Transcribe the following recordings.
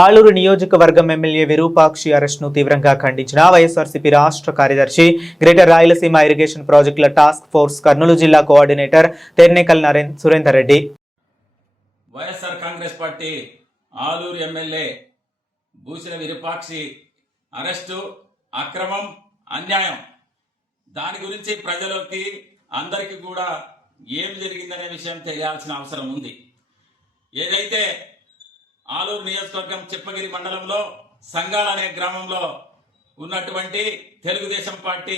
ఆలూరు నియోజకవర్గం ఎమ్మెల్యే విరూపాక్షి అరెస్ట్ను తీవ్రంగా ఖండించిన వైఎస్ఆర్సీపీ రాష్ట్ర కార్యదర్శి గ్రేటర్ రాయలసీమ ఇరిగేషన్ ప్రాజెక్టుల టాస్క్ ఫోర్స్ కర్నూలు జిల్లా coordinator Ternekal Surender Reddy. YSR Congress party Aluru MLA Bhushana Virupakshi arrest అక్రమం, అన్యాయం. దాని గురించి ప్రజలకి అందరికీ కూడా ఏం జరిగిందనే విషయం తెలియాల్సిన అవసరం ఉంది. ఏదైతే ఆలూరు నియోజకవర్గం చిప్పగిరి మండలంలో సంగాల్ అనే గ్రామంలో ఉన్నటువంటి తెలుగుదేశం పార్టీ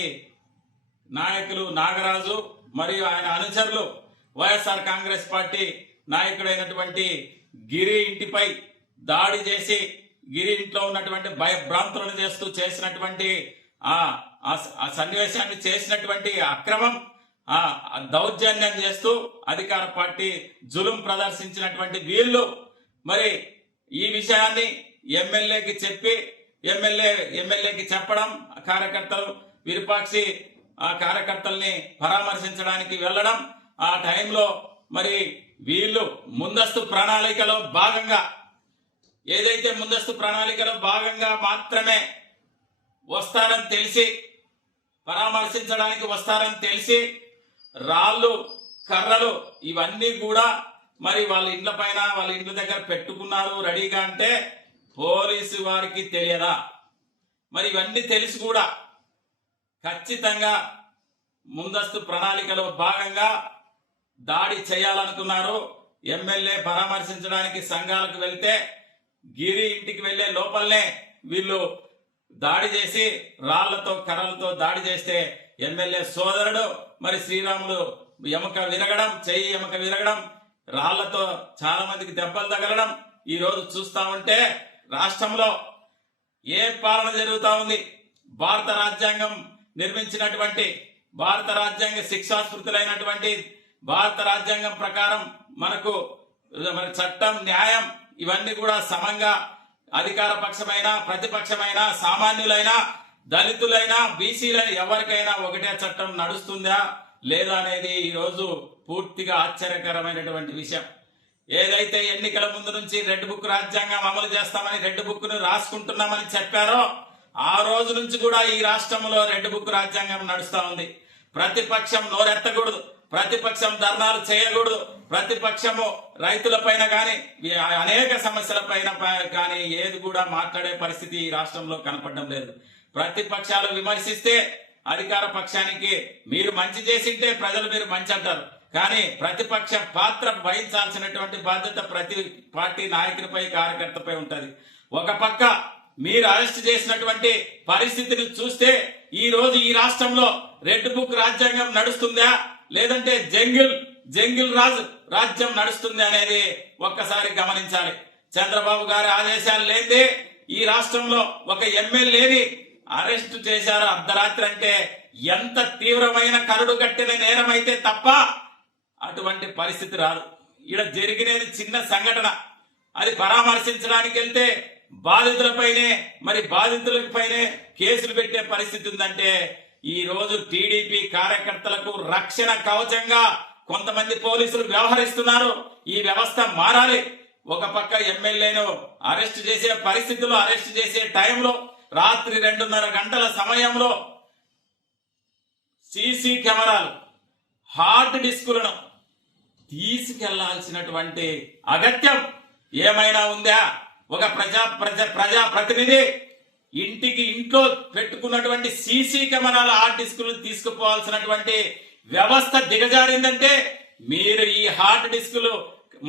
నాయకులు నాగరాజు మరియు ఆయన అనుచరులు వైఎస్ఆర్ కాంగ్రెస్ పార్టీ నాయకుడైనటువంటి గిరి ఇంటిపై దాడి చేసి గిరి ఇంట్లో ఉన్నటువంటి భయభ్రాంతులను చేస్తూ చేసినటువంటి ఆ సన్నివేశాన్ని చేసినటువంటి అక్రమం, దౌర్జన్యం చేస్తూ అధికార పార్టీ జులుం ప్రదర్శించినటువంటి వీళ్ళు మరి ఈ విషయాన్ని ఎమ్మెల్యేకి చెప్పి ఎమ్మెల్యేకి చెప్పడం, కార్యకర్తలు విరూపాక్షి ఆ కార్యకర్తల్ని పరామర్శించడానికి వెళ్ళడం, ఆ టైంలో మరి వీళ్ళు ముందస్తు ప్రణాళికలో భాగంగా ఏదైతే ముందస్తు ప్రణాళికలో భాగంగా మాత్రమే వస్తారని తెలిసి, పరామర్శించడానికి వస్తారని తెలిసి రాళ్ళు, కర్రలు ఇవన్నీ కూడా మరి వాళ్ళ ఇండ్ల పైన వాళ్ళ ఇండ్ల దగ్గర పెట్టుకున్నారు రెడీగా. అంటే పోలీసు వారికి తెలియదా? మరి ఇవన్నీ తెలిసి కూడా ఖచ్చితంగా ముందస్తు ప్రణాళికలో భాగంగా దాడి చేయాలనుకున్నారు. ఎమ్మెల్యే పరామర్శించడానికి సంఘాలకు వెళ్తే గిరి ఇంటికి వెళ్లే లోపలనే వీళ్ళు దాడి చేసి రాళ్లతో కర్రలతో దాడి చేస్తే ఎమ్మెల్యే సోదరుడు మరి శ్రీరాములు చెయ్యి ఎముక విరగడం, రాళ్లతో చాలా మందికి దెబ్బలు తగలడం ఈ రోజు చూస్తా ఉంటే రాష్ట్రంలో ఏ పాలన జరుగుతా ఉంది? భారత రాజ్యాంగం నిర్మించినటువంటి, భారత రాజ్యాంగ శిక్షాస్మృతులైనటువంటి భారత రాజ్యాంగం ప్రకారం మనకు మరి చట్టం, న్యాయం ఇవన్నీ కూడా సమంగా అధికార పక్షమైన, ప్రతిపక్షమైన, సామాన్యులైనా, దళితులైనా, బీసీలైనా ఎవరికైనా ఒకటే చట్టం నడుస్తుందా లేదా అనేది ఈ రోజు పూర్తిగా ఆశ్చర్యకరమైనటువంటి విషయం. ఏదైతే ఎన్నికల ముందు నుంచి రెడ్ బుక్ రాజ్యాంగం అమలు చేస్తామని, రెడ్ బుక్ ను రాసుకుంటున్నామని చెప్పారో ఆ రోజు నుంచి కూడా ఈ రాష్ట్రంలో రెడ్ బుక్ రాజ్యాంగం నడుస్తా ఉంది. ప్రతిపక్షం నోరెత్తకూడదు, ప్రతిపక్షం ధర్నాలు చేయకూడదు, ప్రతిపక్షము రైతుల పైన కానీ అనేక సమస్యల పైన కానీ ఏది కూడా మాట్లాడే పరిస్థితి ఈ రాష్ట్రంలో కనపడడం లేదు. ప్రతిపక్షాలు విమర్శిస్తే అధికార పక్షానికి మీరు మంచి చేసింటే ప్రజలు మీరు మంచి అంటారు, కానీ ప్రతిపక్ష పాత్ర వహించాల్సినటువంటి బాధ్యత ప్రతి పార్టీ నాయకునిపై, కార్యకర్తపై ఉంటది. ఒక పక్క మీరు అరెస్ట్ చేసినటువంటి పరిస్థితిని చూస్తే ఈ రోజు ఈ రాష్ట్రంలో రెడ్ బుక్ రాజ్యాంగం నడుస్తుందా లేదంటే జంగిల్ రాజ్యం నడుస్తుంది అనేది ఒక్కసారి గమనించాలి. చంద్రబాబు గారి ఆదేశాలు లేదే ఈ రాష్ట్రంలో ఒక ఎమ్మెల్యేని అరెస్ట్ చేశారు అర్ధరాత్రి అంటే ఎంత తీవ్రమైన కరుడు కట్టిన నేరం అయితే తప్ప అటువంటి పరిస్థితి రాదు. ఇక్కడ జరిగినది చిన్న సంఘటన, అది పరామర్శించడానికి వెళ్తే బాధితులపైనే కేసులు పెట్టే పరిస్థితి ఉందంటే ఈ రోజు టీడీపీ కార్యకర్తలకు రక్షణ కవచంగా కొంతమంది పోలీసులు వ్యవహరిస్తున్నారు. ఈ వ్యవస్థ మారాలి. ఒక పక్క ఎమ్మెల్యేను అరెస్ట్ చేసే పరిస్థితుల్లో, అరెస్ట్ చేసే టైంలో రాత్రి 2:30 గంటల సమయంలో సీసీ కెమెరాలు, హార్డ్ డిస్కులను తీసుకెళ్లాల్సినటువంటి అగత్యం ఏమైనా ఉందా? ఒక ప్రజా ప్రతినిధి ఇంట్లో పెట్టుకున్నటువంటి సీసీ కెమెరాల హార్డ్ డిస్కులను తీసుకుపోవాల్సినటువంటి వ్యవస్థ దిగజారిందంటే మీరు ఈ హార్డ్ డిస్కులు